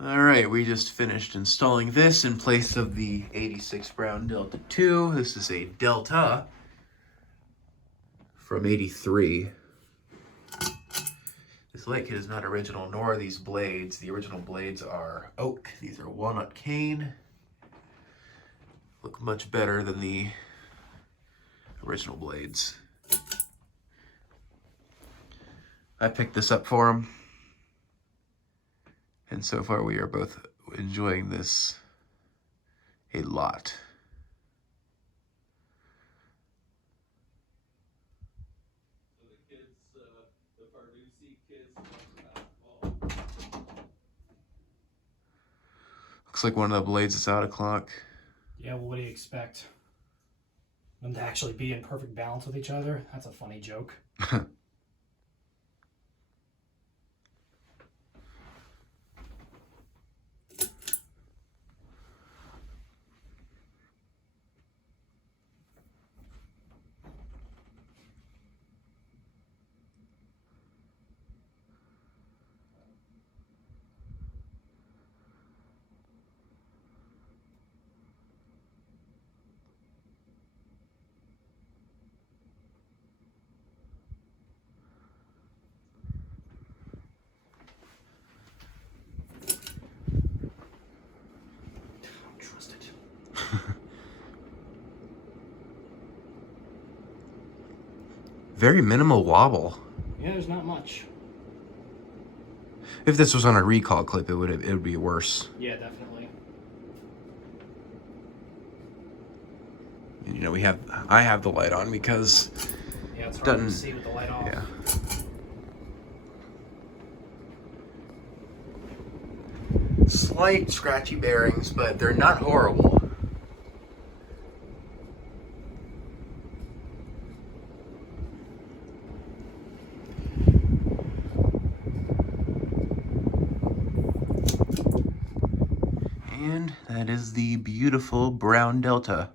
Alright, we just finished installing this in place of the 86 Brown Delta 2. This is a Delta from 83. This light kit is not original, nor are these blades. The original blades are oak. These are walnut cane. Look much better than the original blades. I picked this up for him. And so far we are both enjoying this a lot. So the kids, the Parduzzi kids, basketball. Looks like one of the blades is out of clock. Yeah, well, what do you expect? Them to actually be in perfect balance with each other? That's a funny joke. Trust it. Very minimal wobble. Yeah, there's not much. If this was on a recall clip, it would be worse. Yeah, definitely. And, you know, I have the light on because Yeah, it's hard doesn't to see with the light off. Yeah. Slight scratchy bearings, but they're not horrible. And that is the beautiful Brown Delta.